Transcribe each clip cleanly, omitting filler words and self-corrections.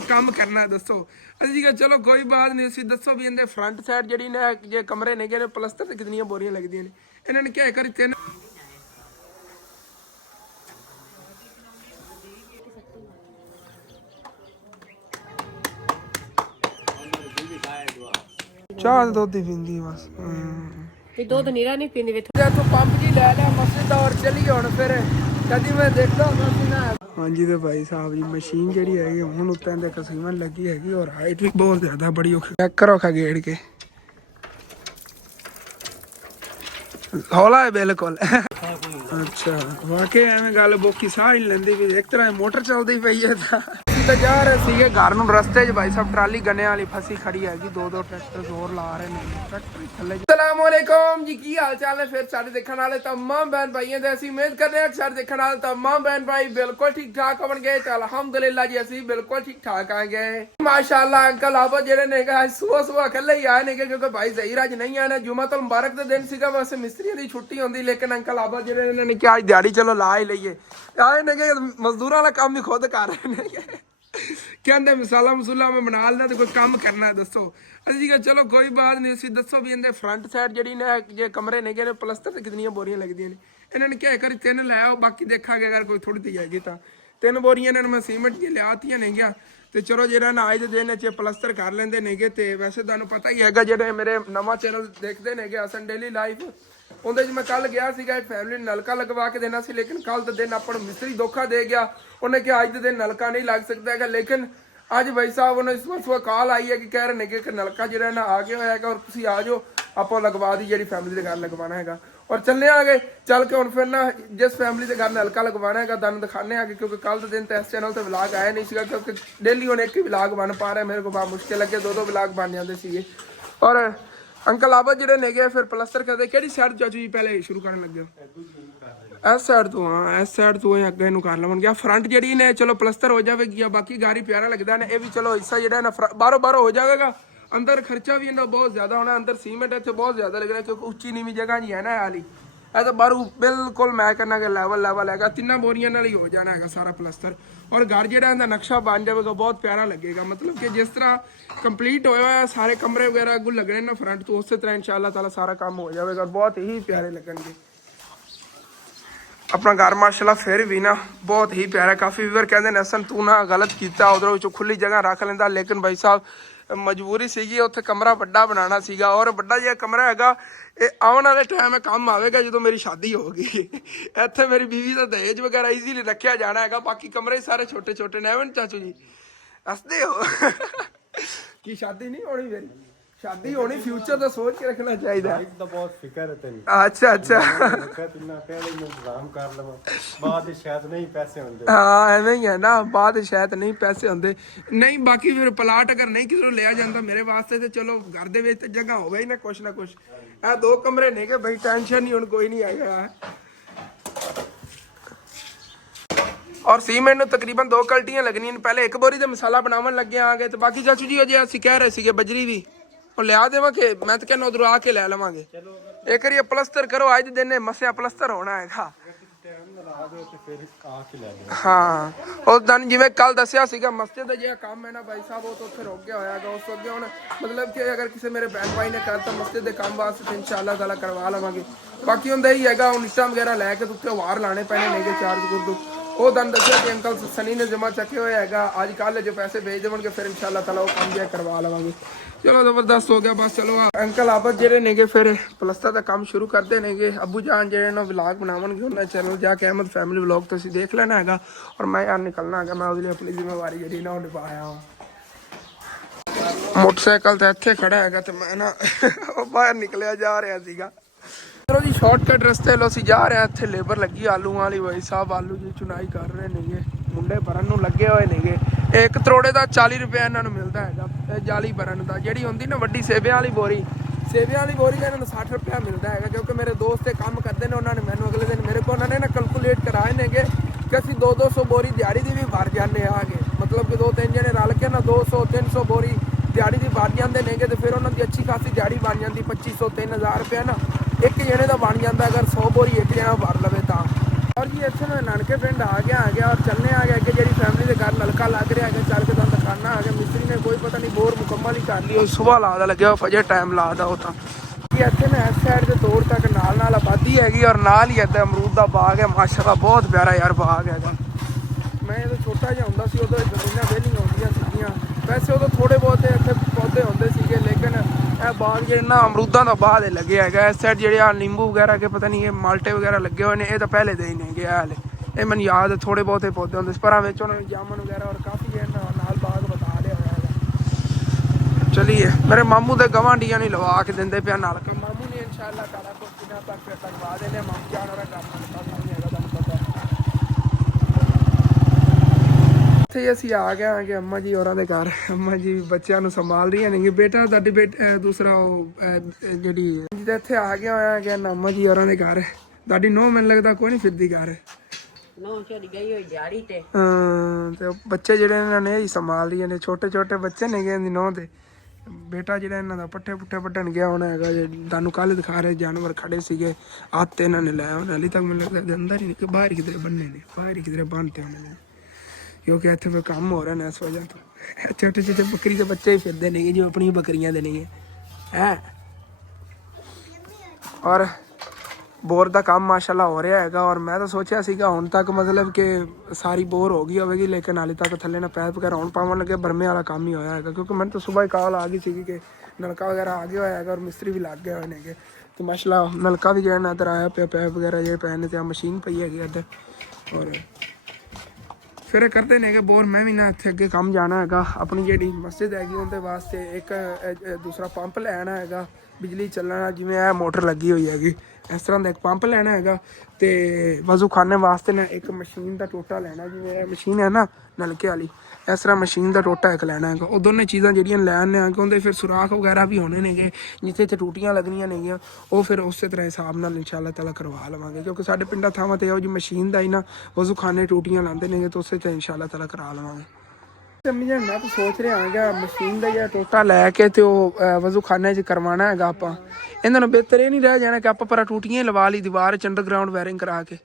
ਕੰਮ ਕਰਨਾ ਦੱਸੋ। ਅਸੀਂ ਕਿਹਾ ਚਲੋ ਕੋਈ ਬਾਤ ਨਹੀਂ, ਅਸੀਂ ਦੱਸੋ ਵੀ ਇਹਦੇ ਫਰੰਟ ਸਾਈਡ ਜਿਹੜੀ ਨੇ ਜੇ ਕਮਰੇ ਨੇਗੇ ਨੇ ਪਲਸਤਰ ਤੇ ਕਿੰਨੀਆਂ ਬੋਰੀਆਂ ਲੱਗਦੀਆਂ ਨੇ। ਇਹਨਾਂ ਨੇ ਕਿਹਾ ਕਰੀ ਤਿੰਨ ਚਾਹ ਦੁੱਧ ਹੀ ਪੀਂਦੀ ਬਸ ਤੇ ਦੁੱਧ ਨੀਰਾ ਨਹੀਂ ਪੀਂਦੀ ਵੇਖ। ਤੂੰ ਪੰਪ ਜੀ ਲੈ ਲਿਆ ਮਸਜਿਦ ਦਾ ਔਰ ਚਲੀ ਹੁਣ ਫਿਰ ਕਦੀ ਮੈਂ ਦੇਖਦਾ ਹੁੰਦਾ ਸੀ ਨਾ। ਹਾਂਜੀ ਤੇ ਭਾਈ ਸਾਹਿਬ ਜੀ ਮਸ਼ੀਨ ਜਿਹੜੀ ਹੈਗੀ ਹੁਣ ਉੱਤੇ ਦੇ ਕਸੀਮਨ ਲੱਗੀ ਹੈਗੀ ਔਰ ਹਾਈਟ ਵੀ ਬਹੁਤ ਜ਼ਿਆਦਾ ਬੜੀ ਔਖੀ। ਚੈੱਕ ਕਰੋ ਖਾ ਗੇੜ ਕੇ ਹੌਲਾ ਹੈ ਬਿਲਕੁਲ। ਅੱਛਾ ਵਾਕਈ ਐਵੇਂ ਗੱਲ ਬੋਕੀ ਸਾਹ ਹੀ ਲੈਂਦੀ ਵੀ ਇੱਕ ਤਰ੍ਹਾਂ ਮੋਟਰ ਚੱਲਦੀ ਪਈ ਹੈ ਤਾਂ ਜਾ ਰਹੇ ਸੀਗੇ ਘਰ ਨੂੰ। ਰਸਤੇ 'ਚ ਭਾਈ ਸਾਹਿਬ ਟਰਾਲੀ ਗੰਨਿਆਂ ਵਾਲੀ ਫਸੀ ਖੜੀ ਹੈਗੀ। ਦੋ ਟਰੈਕਟਰ ਜ਼ੋਰ ਲਾ ਰਹੇ ਨੇ ਟਰੈਕਟਰ ਥੱਲੇ। अस्सलाम वालेकुम जी, की हाल चाल है फिर सारे देखने वाले तमाम बहन भाइयों दे। ਅਸੀਂ उम्मीद करते हैं कि सारे देखने वाले तमाम बहन भाई बिल्कुल ठीक ठाक होंगे। तो अल्हम्दुलिल्लाह जी ਅਸੀਂ बिल्कुल ठीक ठाक आएंगे माशाअल्लाह। अंकल आप ਜਿਹੜੇ ਨੇ ਅੱਜ सुबह ਇਕੱਲੇ ਹੀ ਆਏ ਨੇ ਕਿਉਂਕਿ ਭਾਈ ਜ਼ਹੀਰ ਅੱਜ ਨਹੀਂ ਆਣਾ। ਜੁਮਾਤੁਲ ਮੁਬਾਰਕ ਦੇ ਦਿਨ ਸੀਗਾ, ਵੈਸੇ ਮਿਸਤਰੀਆਂ ਦੀ ਛੁੱਟੀ ਹੁੰਦੀ ਲੇਕਿਨ ਅੰਕਲ ਆਬਾ ਜਿਹੜੇ ਇਹਨਾਂ ਨੇ ਕਿਹਾ ਅੱਜ ਦਿਹਾੜੀ ਚਲੋ ਲਾ ਹੀ ਲਈਏ। ਆਏ ਨੇ ਕਿ ਮਜ਼ਦੂਰਾਂ ਵਾਲਾ ਕੰਮ ਹੀ ਖੁਦ ਕਰ ਰਹੇ ਨੇ। ਕਹਿੰਦੇ ਮਸਾਲਾ ਮਸੂਲਾ ਮੈਂ ਬਣਾ ਲੈਣਾ ਤੇ ਕੋਈ ਕੰਮ ਕਰਨਾ ਦੱਸੋ। ਅਸੀਂ ਕਿਹਾ ਚਲੋ ਕੋਈ ਬਾਤ ਨਹੀਂ, ਅਸੀਂ ਦੱਸੋ ਵੀ ਇਹਦੇ ਫਰੰਟ ਸਾਈਡ ਜਿਹੜੀ ਨੇ ਜੇ ਕਮਰੇ ਨੇਗੇ ਨੇ ਪਲਸਤਰ ਤੇ ਕਿੰਨੀਆਂ ਬੋਰੀਆਂ ਲੱਗਦੀਆਂ ਨੇ। ਇਹਨਾਂ ਨੇ ਕਿਹਾ ਕਰੀ ਤਿੰਨ ਲੈ ਆਓ, ਬਾਕੀ ਦੇਖਾਂਗੇ ਅਗਰ ਕੋਈ ਥੋੜੀ ਜਿਹੀ ਹੈਗੀ ਤਾਂ। ਤਿੰਨ ਬੋਰੀਆਂ ਇਹਨਾਂ ਨੂੰ ਮੈਂ ਸੀਮੈਂਟ ਦੀ ਲਿਆਤੀਆਂ ਨੇਗੀਆਂ ਤੇ ਚਲੋ ਜਿਹੜਾ ਨਾ ਅੱਜ ਦੇ ਦਿਨ 'ਚ ਪਲਸਤਰ ਕਰ ਲੈਂਦੇ ਨੇਗੇ। ਤੇ ਵੈਸੇ ਤੁਹਾਨੂੰ ਪਤਾ ਹੀ ਹੈਗਾ ਜਿਹੜੇ ਮੇਰੇ ਨਵਾਂ ਚੈਨਲ ਦੇਖਦੇ ਨੇਗੇ ਹਸਨ ਡੇਲੀ ਲਾਈਫ, ਉਹਦੇ 'ਚ ਮੈਂ ਕੱਲ ਗਿਆ ਸੀਗਾ ਫੈਮਿਲੀ ਨੂੰ ਨਲਕਾ ਲਗਵਾ ਕੇ ਦੇਣਾ ਸੀ ਲੇਕਿਨ ਕੱਲ ਦੇ ਦਿਨ ਆਪਾਂ ਨੂੰ ਮਿਸਤਰੀ ਧੋਖਾ ਦੇ ਗਿਆ। ਉਹਨੇ ਕਿਹਾ ਅੱਜ ਦੇ ਦਿਨ ਨਲਕਾ ਨਹੀਂ ਲੱਗ ਸਕਦਾ ਹੈਗਾ ਲੇਕਿਨ ਅੱਜ ਭਾਈ ਸਾਹਿਬ ਉਹਨੇ ਸੁਬਹ ਕਾਲ ਆਈ ਹੈ ਕਿ ਕਹਿ ਰਹੇ ਨੇ ਕਿ ਨਲਕਾ ਜਿਹੜਾ ਨਾ ਆ ਗਿਆ ਹੋਇਆ ਹੈਗਾ ਔਰ ਤੁਸੀਂ ਆ ਜਾਓ ਆਪਾਂ ਲਗਵਾ ਦੀ ਜਿਹੜੀ ਫੈਮਿਲੀ ਦੇ ਘਰ ਲਗਵਾਉਣਾ ਹੈਗਾ। ਔਰ ਚੱਲੇ ਆ ਗਏ ਚੱਲ ਕੇ ਹੁਣ ਫਿਰ ਨਾ ਜਿਸ ਫੈਮਿਲੀ ਦੇ ਘਰ ਨਲਕਾ ਲਗਵਾਉਣਾ ਹੈਗਾ ਤੁਹਾਨੂੰ ਦਿਖਾਣੇ ਆ ਕਿਉਂਕਿ ਕੱਲ ਦੇ ਦਿਨ ਤਾਂ ਇਸ ਚੈਨਲ ਤੇ ਵਲੌਗ ਆਇਆ ਨਹੀਂ ਸੀਗਾ ਕਿਉਂਕਿ ਡੇਲੀ ਹੁਣ ਇੱਕ ਹੀ ਵਲੌਗ ਬਣ ਪਾ ਰਿਹਾ। ਮੇਰੇ ਕੋਲ ਬਹੁਤ ਮੁਸ਼ਕਿਲ ਲੱਗੇ ਦੋ ਵਲੌਗ ਬਣ ਜਾਂਦੇ ਸੀਗੇ। ਔਰ ਅੰਕਲ ਆਬਾ ਜਿਹੜੇ ਨੇਗੇ ਫਿਰ ਪਲਸਤਰ ਕਰਦੇ ਕਿਹੜੀ ਸਾਈਡ ਚਾਚੂ ਜੀ ਪਹਿਲੇ ਸ਼ੁਰੂ ਕਰਨ ਲੱਗੇ ਇਸ ਸਾਈਡ ਤੋਂ। ਹਾਂ ਇਸ ਸਾਈਡ ਤੋਂ ਅੱਗੇ ਨੂੰ ਕਰ ਲਵਾਂਗੇ। ਫਰੰਟ ਜਿਹੜੀ ਨੇ ਚਲੋ ਪਲਸਤਰ ਹੋ ਜਾਵੇਗੀ ਬਾਕੀ ਗਾਰੀ ਪਿਆਰਾ ਲੱਗਦਾ ਨੇ। ਇਹ ਵੀ ਚਲੋ ਹਿੱਸਾ ਜਿਹੜਾ ਨਾ ਬਾਹਰੋਂ ਹੋ ਜਾਵੇਗਾ। ਅੰਦਰ ਖਰਚਾ ਵੀ ਇਹਦਾ ਬਹੁਤ ਜ਼ਿਆਦਾ ਹੋਣਾ। ਅੰਦਰ ਸੀਮੈਂਟ ਇੱਥੇ ਬਹੁਤ ਜ਼ਿਆਦਾ ਲੱਗਣਾ ਕਿਉਂਕਿ ਉੱਚੀ ਨੀਵੀਂ ਜਗ੍ਹਾ ਨਹੀਂ ਹੈ ਨਾ ਹਾਲੀ। ਇਹ ਤਾਂ ਬਾਹਰੋਂ ਬਿਲਕੁਲ ਮੈਂ ਕਹਿੰਦਾ ਕਿ ਲੈਵਲ ਹੈਗਾ। ਤਿੰਨਾਂ ਬੋਰੀਆਂ ਨਾਲ ਹੀ ਹੋ ਜਾਣਾ ਹੈਗਾ ਸਾਰਾ ਪਲਸਤਰ ਔਰ ਘਰ ਜਿਹੜਾ ਇਹਦਾ ਨਕਸ਼ਾ ਬਣ ਜਾਵੇਗਾ ਬਹੁਤ ਪਿਆਰਾ ਲੱਗੇਗਾ। ਮਤਲਬ ਕਿ ਜਿਸ ਤਰ੍ਹਾਂ ਕੰਪਲੀਟ ਹੋਇਆ ਹੋਇਆ ਸਾਰੇ ਕਮਰੇ ਵਗੈਰਾ ਅੱਗੋਂ ਲੱਗਣੇ ਨਾ ਫਰੰਟ ਤੋਂ ਉਸੇ ਤਰ੍ਹਾਂ ਇਨਸ਼ਾਅੱਲਾ ਤਾਲਾ ਸਾਰਾ ਕੰਮ ਹੋ ਜਾਵੇਗਾ। ਬਹੁਤ ਹੀ ਪਿਆਰੇ ਲੱਗਣਗੇ ਆਪਣਾ ਘਰ ਮਾਸ਼ਾਅੱਲਾ। ਫਿਰ ਵੀ ਨਾ ਬਹੁਤ ਹੀ ਪਿਆਰਾ। ਕਾਫੀ ਵੀਰ ਕਹਿੰਦੇ ਨੇ ਹਸਨ ਤੂੰ ਨਾ ਗਲਤ ਕੀਤਾ, ਉਧਰੋਂ ਵਿੱਚੋਂ ਖੁੱਲੀ ਜਗ੍ਹਾ ਰੱਖ ਲੈਂਦਾ ਲੇਕਿਨ ਭਾਈ ਸਾਹਿਬ ਮਜਬੂਰੀ ਸੀਗੀ ਉੱਥੇ ਕਮਰਾ ਵੱਡਾ ਬਣਾਉਣਾ ਸੀਗਾ ਔਰ ਵੱਡਾ ਜਿਹਾ ਕਮਰਾ ਹੈਗਾ ਇਹ ਆਉਣ ਵਾਲੇ ਟਾਈਮ ਕੰਮ ਆਵੇਗਾ ਜਦੋਂ ਮੇਰੀ ਸ਼ਾਦੀ ਹੋਊਗੀ। ਇੱਥੇ ਮੇਰੀ ਬੀਵੀ ਦਾ ਦਹੇਜ ਵਗੈਰਾ ਈਜ਼ੀਲੀ ਰੱਖਿਆ ਜਾਣਾ ਹੈਗਾ। ਬਾਕੀ ਕਮਰੇ ਸਾਰੇ ਛੋਟੇ ਛੋਟੇ ਨੇ। ਐਵੇਂ ਚਾਚੂ ਜੀ ਹੱਸਦੇ ਹੋ ਕੀ ਸ਼ਾਦੀ ਨਹੀਂ ਹੋਣੀ ਮੇਰੀ? शादी होनी फ्यूचर तो सोच के रखना चाहिए। तो बहुत फिक्र है तेरी। अच्छा अच्छा बाद शायद नहीं पैसे होंगे। हाँ एवें ही है ना बाद शायद नहीं पैसे होंगे नहीं। बाकी फिर प्लाट अगर नहीं किसी लिया जाता मेरे वास्ते तो चलो घर दे विच जगह होवे ही ना कुछ ना कुछ। ए दो कमरे ने के भाई टेंशन नहीं हुण कोई नहीं आएगा। और सीमेंट में तकरीबन 2 कल्टियां लगनियां। पहले एक बोरी का मसाला बनावन लगे आ गए तो बाकी चाचू जी अजे असीं कह रहे थे बजरी भी लिया देव के मैं तो कहना उधरों आके ले लवांगे। एक बार पलस्तर करो अज दिन मसिया पलस्तर होना है। हाँ उस दिन जिवें कल दसिया सीगा मस्जिद दा जिहा काम है ना भाई साहब वो तो उत्थे रुक गया होया। उस अगे हुण मतलब कि अगर किसी मेरे बहन भाई ने करता मस्जिद के काम वास्ते तो इंशाअल्लाह ताला करवा लवांगे। बाकी हुंदा ही हैगा हुण इट्टां वगैरह लैके उत्ते वार लाने पैने नेगे चार्ज गुरदू। वो दन दसिया कि अंकल सनी ने जमा चके हुए हैगा अज कल जो पैसे भेज देवणगे फिर इंशाअल्लाह ताला वो काम जिहा करवा लवांगे। चलो जबरदस्त हो गया बस। चलो अंकल आप जेडे नेगे फिर पलस्तर का काम शुरू करते नेगे। अबू जान जेडे ना व्लॉग बनावणगे उन्हें चैनल जाके अहमद फैमिली व्लॉग तो देख लेना है और मैं यार निकलना है। मैं उसकी अपनी जिम्मेवारी जी ना निभाया हाँ। मोटरसाइकिल तो इत्थे खड़ा है तो मैं ना बाहर निकलिया जा रहा सीगा। चलो जी शॉर्टकट रस्ते लो असीं जा रहे हैं। इत्थे लेबर लगी आलू वाली भाई साहब आलू जी चुनाई कर रहे नेगे मुंडे भरन नूं लगे हुए नेगे। एक करोड़े का 40 रुपये इन्हां नूं मिलदा हैगा जाली भरन दा। जिहड़ी हुंदी ना वड्डी सेबियां वाली बोरी का इन्हां नूं 60 रुपया मिलदा हैगा क्योंकि मेरे दोस्त काम करते हैं। उन्होंने मैनूं अगले दिन मेरे को उन्होंने ना कैलकुलेट कराए नेगे कि असीं 200 बोरी दिहाड़ी दी भी भर जाने आगे। मतलब कि 2-3 जने रल के ना 200-300 बोरी दिहाड़ी दी भर जाते नेगे तो फिर उन्होंने अच्छी खासी दिहाड़ी बन जाती 2500-3000 रुपया ना एक जने का बन जाता अगर 100 बोरी एक जना भर लवे तो। और जी इत्थे मैं नानके पिंड आ गया और चलने आ गया अगे जी फैमिली के घर नलका लग रहा है चल के तुहानूं ਕਰਨਾ ਹੈ ਕਿ ਮਿਸਤਰੀ ਨੇ ਕੋਈ ਪਤਾ ਨਹੀਂ ਬੋਰ ਮੁਕੰਮਲ ਹੀ ਕਰ ਲਈ ਉਹ ਸੁਬਾਹ ਲਾਦਾ ਲੱਗਿਆ ਫਜਰ ਟਾਈਮ ਲਾਦਾ ਉਹ ਤਾਂ ਕਿ ਇੱਥੇ ਨਾ ਇਸ ਸਾਈਡ ਦੇ ਤੋੜ ਤੱਕ ਨਾਲ ਆਬਾਦੀ ਹੈਗੀ ਔਰ ਨਾਲ ਹੀ ਇੱਦਾਂ ਅਮਰੂਦ ਦਾ ਬਾਗ ਹੈ ਮਾਸ਼ਾਅੱਲਾ ਬਹੁਤ ਪਿਆਰਾ ਯਾਰ ਬਾਗ ਹੈਗਾ ਮੈਂ ਜਦੋਂ ਛੋਟਾ ਜਿਹਾ ਹੁੰਦਾ ਸੀ ਉਦੋਂ ਜ਼ਮੀਨਾਂ ਵਿਹਲੀਆਂ ਹੁੰਦੀਆਂ ਸੀਗੀਆਂ ਵੈਸੇ ਉਦੋਂ ਥੋੜੇ ਬਹੁਤੇ ਇੱਥੇ ਪੌਦੇ ਹੁੰਦੇ ਸੀਗੇ ਲੇਕਿਨ ਇਹ ਬਾਗ ਜਿਹੜਾ ਨਾ ਅਮਰੂਦਾਂ ਦਾ ਬਾਗ ਦੇ ਲੱਗਿਆ ਹੈਗਾ ਇਸ ਸਾਈਡ ਜਿਹੜੇ ਆ ਨਿੰਬੂ ਵਗੈਰਾ ਕੇ ਪਤਾ ਨਹੀਂ ਇਹ ਮਾਲਟੇ ਵਗੈਰਾ ਲੱਗੇ ਹੋਏ ਨੇ ਇਹ ਤਾਂ ਪਹਿਲੇ ਦੇ ਹੀ ਨਹੀਂ ਗਿਆ ਹਾਲੇ ਇਹ ਮੈਨੂੰ ਯਾਦ ਹੈ ਥੋੜੇ ਬਹੁਤੇ ਪੌਦੇ ਹੁੰਦੇ ਸੀ ਪਰਾਂ ਵਿੱਚ ਉਹਨਾਂ ਨੇ ਜਾਮਨ ਵਗੈਰਾ ਔਰ ਕਾਫੀ ਜਿਹੜਾ ਨਾਲ ਬਾਗ ਬਤਾ ਲਿਆ ਹੋਇਆ ਹੈਗਾ ਚਲੀਏ ਮੇਰੇ ਮਾਮੂ ਦੇ ਗਵਾਂਢੀਆਂ ਨਹੀਂ ਲਵਾ ਕੇ ਦਿੰਦੇ ਪਿਆ ਨਾਲ ਮਾਮੂ ਨੇ ਇਨਸ਼ਾਅੱਲਾ ਤਾਲਾ ਕੁਝ ਦਿਨਾਂ ਤੱਕ ਫਿਰ ਲਗਵਾ ਦੇਣੇ ਮਾਮੂ ਜਾਨ ਉਹਨਾਂ ਕੰਮ ਨਹੀਂ ਹੈਗਾ ਤੁਹਾਨੂੰ ਪਤਾ ਇੱਥੇ ਅਸੀਂ ਆ ਗਏ ਹਾਂ ਕਿ ਅੰਮਾ ਜੀ ਹੋਰਾਂ ਦੇ ਘਰ ਅੰਮਾ ਜੀ ਬੱਚਿਆਂ ਨੂੰ ਸੰਭਾਲ ਰਹੀਆਂ ਨੇ ਬੇਟਾ ਤੁਹਾਡੇ ਦੂਸਰਾ ਉਹ ਜਿਹੜੀ ਜਿੱਥੇ ਇੱਥੇ ਆ ਗਿਆ ਹੋਇਆ ਕਿ ਅੰਮਾ ਜੀ ਹੋਰਾਂ ਦੇ ਘਰ ਤੁਹਾਡੀ ਨੋਹ ਮੈਨੂੰ ਲੱਗਦਾ ਕੋਈ ਨਹੀਂ ਫਿਰਦੀ ਘਰ ਨੋ ਚੜੀ ਗਈ ਹੋਈ ਦਿਹਾੜੀ ਤੇ ਤੇ ਬੱਚੇ ਜਿਹੜੇ ਇਹਨਾਂ ਨੇ ਹੀ ਸੰਭਾਲ ਰਹੀਆਂ ਨੇ ਛੋਟੇ ਛੋਟੇ ਬੱਚੇ ਨੇ ਗਏ ਨੋਹ ਦੇ ਬੇਟਾ ਜਿਹੜਾ ਇਹਨਾਂ ਦਾ ਪੱਠੇ ਪੁੱਠੇ ਵੱਢਣ ਗਿਆ ਹੋਣਾ ਹੈਗਾ ਤੁਹਾਨੂੰ ਕੱਲ ਦਿਖਾ ਰਹੇ ਜਾਨਵਰ ਖੜੇ ਸੀਗੇ ਹੱਥ ਇਹਨਾਂ ਨੇ ਲਾਇਆ ਉਹਨਾਂ ਹਾਲੇ ਤੱਕ ਮੈਨੂੰ ਲੱਗਦਾ ਅੰਦਰ ਹੀ ਨਹੀਂ ਬਾਹਰ ਕਿਧਰੇ ਬੰਨੇ ਨੇ ਬਾਹਰ ਹੀ ਕਿਧਰੇ ਬੰਨਤੇ ਉਹਨਾਂ ਨੇ ਕਿਉਂਕਿ ਇੱਥੇ ਫਿਰ ਕੰਮ ਹੋ ਰਿਹਾ ਨਾ ਇਸ ਵਜ੍ਹਾ ਤੋਂ ਛੋਟੇ ਛੋਟੇ ਬੱਕਰੀ ਦੇ ਬੱਚੇ ਹੀ ਫਿਰਦੇ ਨੇਗੇ ਜੋ ਆਪਣੀਆਂ ਬੱਕਰੀਆਂ ਦੇ ਨੇਗੇ ਹੈ ਔਰ ਬੋਰ ਦਾ ਕੰਮ ਮਾਸ਼ਾਅੱਲਾ ਹੋ ਰਿਹਾ ਹੈਗਾ ਔਰ ਮੈਂ ਤਾਂ ਸੋਚਿਆ ਸੀਗਾ ਹੁਣ ਤੱਕ ਮਤਲਬ ਕਿ ਸਾਰੀ ਬੋਰ ਹੋ ਗਈ ਹੋਵੇਗੀ ਲੇਕਿਨ ਹਾਲੇ ਤੱਕ ਥੱਲੇ ਨਾ ਪੈਪ ਵਗੈਰਾ ਹੁਣ ਪਾਉਣ ਲੱਗੇ ਬਰਮੇ ਵਾਲਾ ਕੰਮ ਹੀ ਹੋਇਆ ਹੈਗਾ ਕਿਉਂਕਿ ਮੈਨੂੰ ਤਾਂ ਸਵੇਰ ਕਾਲ ਆ ਗਈ ਸੀਗੀ ਕਿ ਨਲਕਾ ਵਗੈਰਾ ਆ ਗਿਆ ਹੋਇਆ ਹੈਗਾ ਔਰ ਮਿਸਤਰੀ ਵੀ ਲੱਗ ਗਏ ਹੋਏ ਨੇਗੇ ਤੇ ਮਾਸ਼ਾਅੱਲਾ ਨਲਕਾ ਵੀ ਜਿਹੜਾ ਨਜ਼ਰ ਆਇਆ ਪਿਆ ਪੈਪ ਵਗੈਰਾ ਜਿਹੜੇ ਪਏ ਨੇ ਤੇ ਆ ਮਸ਼ੀਨ ਪਈ ਹੈਗੀ ਇੱਧਰ ਔਰ ਫਿਰ ਕਰਦੇ ਨੇ ਕਿ ਬੋਰ ਮੈਂ ਵੀ ਨਾ ਇੱਥੇ ਅੱਗੇ ਕੰਮ ਜਾਣਾ ਹੈਗਾ ਆਪਣੀ ਜਿਹੜੀ ਮਸਜਿਦ ਹੈਗੀ ਉਹਦੇ ਵਾਸਤੇ ਇੱਕ ਦੂਸਰਾ ਪੰਪ ਲੈਣਾ ਹੈਗਾ ਬਿਜਲੀ ਚੱਲਣਾ ਜਿਵੇਂ ਇਹ ਮੋਟਰ ਲੱਗੀ ਹੋਈ ਹੈਗੀ ਇਸ ਤਰ੍ਹਾਂ ਦਾ ਇੱਕ ਪੰਪ ਲੈਣਾ ਹੈਗਾ ਤੇ ਵਜ਼ੂ ਖਾਨੇ ਵਾਸਤੇ ਨਾ ਇੱਕ ਮਸ਼ੀਨ ਦਾ ਟੋਟਾ ਲੈਣਾ ਜਿਵੇਂ ਇਹ ਮਸ਼ੀਨ ਹੈ ਨਾ ਨਲਕੇ ਵਾਲੀ ਇਸ ਤਰ੍ਹਾਂ ਮਸ਼ੀਨ ਦਾ ਟੋਟਾ ਇੱਕ ਲੈਣਾ ਹੈਗਾ ਉਹ ਦੋਨੇ ਚੀਜ਼ਾਂ ਜਿਹੜੀਆਂ ਲੈਣ ਆ ਕਿ ਉਹਦੇ ਫਿਰ ਸੁਰਾਖ ਵਗੈਰਾ ਵੀ ਹੋਣੇ ਨੇਗੇ ਜਿੱਥੇ ਇੱਥੇ ਟੂਟੀਆਂ ਲੱਗਣੀਆਂ ਨੇਗੀਆਂ ਉਹ ਫਿਰ ਉਸੇ ਤਰ੍ਹਾਂ ਹਿਸਾਬ ਨਾਲ ਇਨਸ਼ਾਅੱਲਾ ਤਾਲਾ ਕਰਵਾ ਲਵਾਂਗੇ ਕਿਉਂਕਿ ਸਾਡੇ ਪਿੰਡਾਂ ਥਾਵਾਂ ਤੇ ਇਹੋ ਜਿਹੀ ਮਸ਼ੀਨ ਦਾ ਹੀ ਨਾ ਵਜ਼ੂ ਖਾਨੇ ਟੂਟੀਆਂ ਲਾਉਂਦੇ ਨੇਗੇ ਤਾਂ ਉਸੇ ਤੇ ਇਨਸ਼ਾਅੱਲਾ ਤਾਲਾ ਕਰਾ ਲਵਾਂਗੇ ਮੈਂ ਤਾਂ ਸੋਚ ਰਿਹਾ ਹੈਗਾ ਮਸ਼ੀਨ ਦਾ ਜਾਂ ਟੋਟਾ ਲੈ ਕੇ ਤੇ ਉਹ ਵਜ਼ੂ ਖਾਨੇ 'ਚ ਕਰਵਾਉਣਾ ਹੈਗਾ ਆਪਾਂ ਇਹਨਾਂ ਨੂੰ ਬਿਹਤਰ ਇਹ ਨਹੀਂ ਰਹਿ ਜਾਣਾ ਕਿ ਆਪਾਂ ਪਰ ਟੂਟੀਆਂ ਹੀ ਲਵਾ ਲਈ ਦੀਵਾਰ 'ਚ ਅੰਡਰਗਰਾਊਂਡ ਵਾਇਰਿੰਗ ਕਰਾ ਕੇ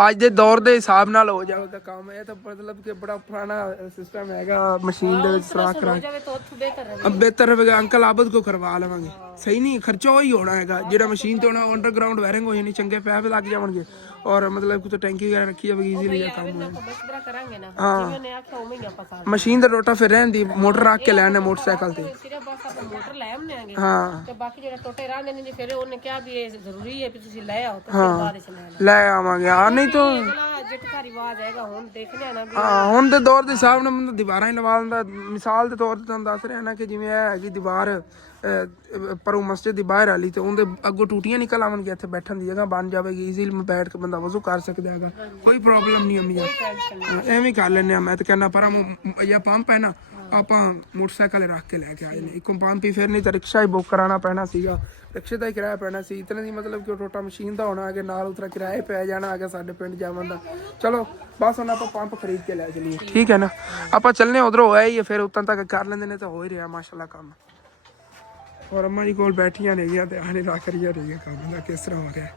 ਅੱਜ ਦੇ ਦੌਰ ਦੇ ਹਿਸਾਬ ਨਾਲ ਹੋ ਜਾਊਗਾ ਕੰਮ ਇਹ ਤਾਂ ਮਤਲਬ ਕਿ ਬੜਾ ਪੁਰਾਣਾ ਸਿਸਟਮ ਹੈਗਾ ਮਸ਼ੀਨ ਦੇ ਵਿੱਚ ਸੁਰਾਖ ਕਰਾ ਬਿਹਤਰ ਹੋਵੇਗਾ ਅੰਕਲ ਆਬਦ ਕੋ ਕਰਵਾ ਲਵਾਂਗੇ ਸਹੀ ਨਹੀਂ ਖਰਚਾ ਉਹੀ ਹੋਣਾ ਹੈਗਾ ਜਿਹੜਾ ਮਸ਼ੀਨ ਤੇ ਹੋਣਾ ਅੰਡਰਗਰਾਊਂਡ ਵਾਇਰਿੰਗ ਹੋ ਜਾਣੀ ਚੰਗੇ ਪੈਪ ਲੱਗ ਜਾਣਗੇ ਔਰ ਮਤਲਬ ਕਿ ਟੈਂਕੀ ਵਗੈਰਾ ਰੱਖੀ ਜਾਵੇਗੀ ਈਜ਼ੀਲੀ ਕੰਮ ਹੋਣਾ ਹਾਂ ਮਸ਼ੀਨ ਦਾ ਟੋਟਾ ਫਿਰ ਰਹਿਣ ਦੀ ਮੋਟਰ ਰੱਖ ਕੇ ਲੈਣਾ ਮੋਟਰਸਾਈਕਲ ਤੇ ਮੋਟਰ ਲੈ ਆਉਂਦੇ ਹਾਂ ਤੇ ਬਾਕੀ ਜਿਹੜਾ ਟੋਟੇ ਰਹਿੰਦੇ ਨੇ ਫਿਰ ਉਹਨੇ ਕਿਹਾ ਵੀ ਇਹ ਜ਼ਰੂਰੀ ਹੈ ਵੀ ਤੁਸੀਂ ਲੈ ਆਓ ਤੇ ਫਿਰ ਬਾਅਦ ਵਿੱਚ ਲੈ ਆਵਾਂਗੇ ਹਾਂ ਨਹੀਂ ਤਾਂ ਜਿੱਟ ਰਿਵਾਜ ਹੈਗਾ ਹੁਣ ਦੇਖਦੇ ਆ ਨਾ ਹਾਂ ਹੁਣ ਦੇ ਦੌਰ ਦੇ ਹਿਸਾਬ ਨਾਲ ਬੰਦਾ ਦੀਵਾਰਾਂ ਹੀ ਲਵਾ ਲੈਂਦਾ ਮਿਸਾਲ ਦੇ ਤੌਰ ਤੇ ਤੁਹਾਨੂੰ ਦੱਸ ਰਿਹਾ ਨਾ ਕਿ ਜਿਵੇਂ ਇਹ ਹੈਗੀ ਦੀਵਾਰ ਪਰ ਉਹ ਮਸਜਿਦ ਦੀ ਬਾਹਰ ਵਾਲੀ ਤੇ ਉਹਦੇ ਅੱਗੋਂ ਟੂਟੀਆਂ ਨਿਕਲ ਆਉਣਗੀਆਂ ਇੱਥੇ ਬੈਠਣ ਦੀ ਜਗ੍ਹਾ ਬਣ ਜਾਵੇਗੀ ਈਜ਼ੀਲੀ ਬੈਠ ਕੇ ਬੰਦਾ ਵਜ਼ੂ ਕਰ ਸਕਦਾ ਹੈਗਾ ਕੋਈ ਪ੍ਰੋਬਲਮ ਨਹੀਂ ਅੰਮੀ ਐਵੇਂ ਕਰ ਲੈਂਦੇ ਆ ਮੈਂ ਤਾਂ ਕਹਿੰਦਾ ਪਰ ਜਾਂ ਪੰਪ ਹੈ ਨਾ ਆਪਾਂ ਮੋਟਰਸਾਈਕਲ ਰੱਖ ਕੇ ਲੈ ਕੇ ਆਏ ਨੇ ਇੱਕੋ ਪੰਪ ਹੀ ਫਿਰ ਨਹੀਂ ਤਾਂ ਰਿਕਸ਼ਾ ਹੀ ਬੁੱਕ ਕਰਾਉਣਾ ਪੈਣਾ ਸੀਗਾ ਰਿਕਸ਼ੇ ਦਾ ਹੀ ਕਿਰਾਇਆ ਪੈਣਾ ਸੀ ਇਤਨੇ ਦੀ ਮਤਲਬ ਕਿ ਉਹ ਟੋਟਾ ਮਸ਼ੀਨ ਦਾ ਹੋਣਾ ਕਿ ਨਾਲ ਉਤਰਾ ਕਿਰਾਇਆ ਪੈ ਜਾਣਾ ਹੈਗਾ ਸਾਡੇ ਪਿੰਡ ਜਾਵਣ ਦਾ ਚਲੋ ਬਸ ਹੁਣ ਆਪਾਂ ਪੰਪ ਖਰੀਦ ਕੇ ਲੈ ਚਲੀਏ ਠੀਕ ਹੈ ਨਾ ਆਪਾਂ ਚੱਲਨੇ ਉਧਰੋਂ ਹੋਇਆ ਹੀ ਫਿਰ ਉਤੋਂ ਤੱਕ ਕਰ ਲੈਂਦੇ ਨੇ ਤਾਂ ਹੋ ਹੀ ਰਿਹਾ ਮਾਸ਼ਾਅੱਲਾ ਕੰਮ ਔਰ ਅੰਮਾ ਜੀ ਕੋਲ ਬੈਠੀਆਂ ਨੇਗੀਆਂ ਤੇ ਆਣੇ ਰੱਖ ਰਹੀਆਂ ਨੇਗੀਆਂ ਕੰਮ ਦਾ ਕਿਸ ਤਰ੍ਹਾਂ ਹੋ ਰਿਹਾ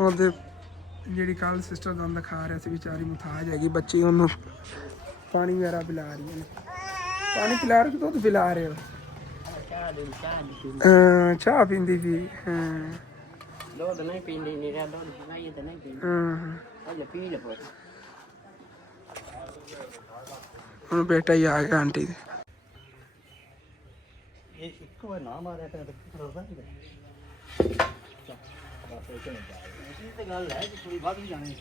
ਉਹਦੇ ਜਿਹੜੀ ਕੱਲ ਸਿਸਟਰ ਦਾ ਦਿਖਾ ਰਿਹਾ ਸੀ ਵਿਚਾਰੀ ਮੁਤਾਜ ਹੈਗੀ ਬੱਚੀ ਉਹਨੂੰ ਪਾਣੀ ਵਗੈਰਾ ਪਿਲਾ ਰਹੀਆਂ ਨੇ ਪਾਣੀ ਪਿਲਾ ਰਹੇ ਕਿ ਦੁੱਧ ਪਿਲਾ ਰਹੇ ਹੋ ਚਾਹ ਪੀਂਦੀ ਵੀ ਦੁੱਧ ਨਹੀਂ ਪੀਂਦੀ ਨਹੀਂ ਰਿਹਾ ਦੁੱਧ ਪੀਂਦੀ ਤਾਂ ਨਹੀਂ ਪੀਂਦੀ ਅਜੇ ਪੀ ਲੈ ਪੁੱਤ ਹੁਣ ਬੇਟਾ ਹੀ ਆ ਗਿਆ ਆਂਟੀ ਦੇ ਇਹ ਇੱਕ ਵਾਰ ਨਾ ਮਾਰਿਆ ਤਾਂ ਰੋਦਾ ਨਹੀਂ ਤੇ ਗੱਲ ਹੈ ਕਿ ਥੋੜੀ ਵੱਧ ਹੀ ਜਾਣੀ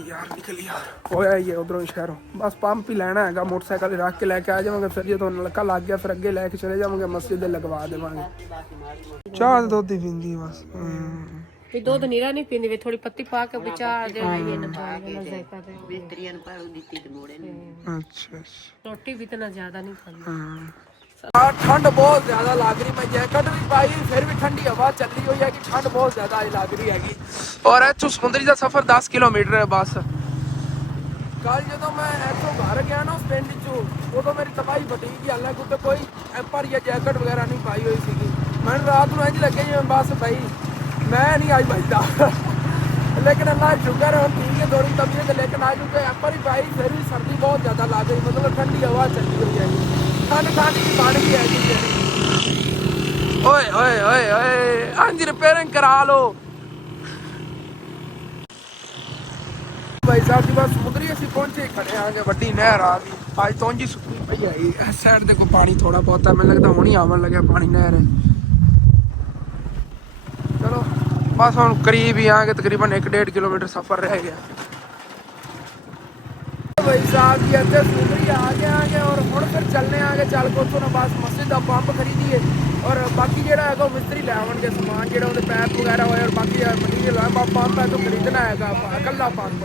ਯਾਰ ਨਿਕਲ ਯਾਰ ਹੋਇਆ ਹੀ ਹੈ ਉਧਰੋਂ ਸ਼ਹਿਰੋਂ ਬਸ ਪੰਪ ਹੀ ਲੈਣਾ ਹੈਗਾ ਮੋਟਰਸਾਈਕਲ ਰੱਖ ਕੇ ਲੈ ਕੇ ਆ ਜਾਵਾਂਗੇ ਫਿਰ ਜਦੋਂ ਨਲਕਾ ਲੱਗ ਗਿਆ ਫਿਰ ਅੱਗੇ ਲੈ ਕੇ ਚਲੇ ਜਾਵਾਂਗੇ ਮਸਜਿਦ ਦੇ ਲਗਵਾ ਦੇਵਾਂਗੇ ਚਾਹ ਦੁੱਧ ਦੀ ਪੀਂਦੀ ਬਸ ਵੀ ਦੁੱਧ ਨੀਰਾ ਨਹੀਂ ਪੀਂਦੀ ਵੀ ਥੋੜੀ ਪੱਤੀ ਪਾ ਕੇ ਵਿਚਾਰ ਦੇ ਆਈਏ ਨਾ ਜ਼ਾਇਕਾ ਤੇ ਬਿਹਤਰੀਆਂ ਨੂੰ ਪਾਉ ਦਿੱਤੀ ਤੇ ਮੋੜੇ ਨੇ ਅੱਛਾ ਰੋਟੀ ਵੀ ਤਾਂ ਜ਼ਿਆਦਾ ਨਹੀਂ ਖਾਂਦੀ ठंड बहुत ज्यादा लग रही मैं जैकेट भी पाई फिर भी ठंडी हवा चल रही हुई है कि ठंड बहुत ज्यादा लग रही हैगी और इथों समुंदरी का सफर 10 किलोमीटर है बस कल जो मैं इथों घर गया ना उस पिंड चो उदों मेरी तबाही बटी गई हालांकि उत्ते कोई एपर या जैकेट वगैरह नहीं पाई हुई सी मैं रात को इंज लगे जिवें बस भाई मैं नहीं अज बचदा लेकिन अल्लाह शुक्र है ठीक है थोड़ी तबीयत, लेकिन आज उनके यहाँ पर ही भाई फिर भी सर्दी बहुत ज़्यादा लग गई, मतलब ठंडी हवा चली हुई है, ठंड ठंड की पानी भी है। ओए ओए ओए ओए हाँ जी रिपेयरिंग करा लो भाई साहब जी। बस समुद्री असी पहुंचे खड़े हाँ जो वड्डी नहर आ गई आज तो जी सुक्की पई है। इस साइड देखो पानी थोड़ा बहुत है, मैंने लगता हुण ही आवन लगे पानी नहर। चलो बस हम करीब ही आगे, तकरीबन 1-1.5 किलोमीटर सफर रह गया भाई साहब जी। अच्छे समुद्री आगे और हम फिर चलने आगे चल के उतों ना बस मस्जिद का पंप खरीदिए और बाकी जो मिस्त्री लै आवे समान जो पैप वगैरह होए और बाकी मटीरियल पंप है तो खरीदना है कला पंप।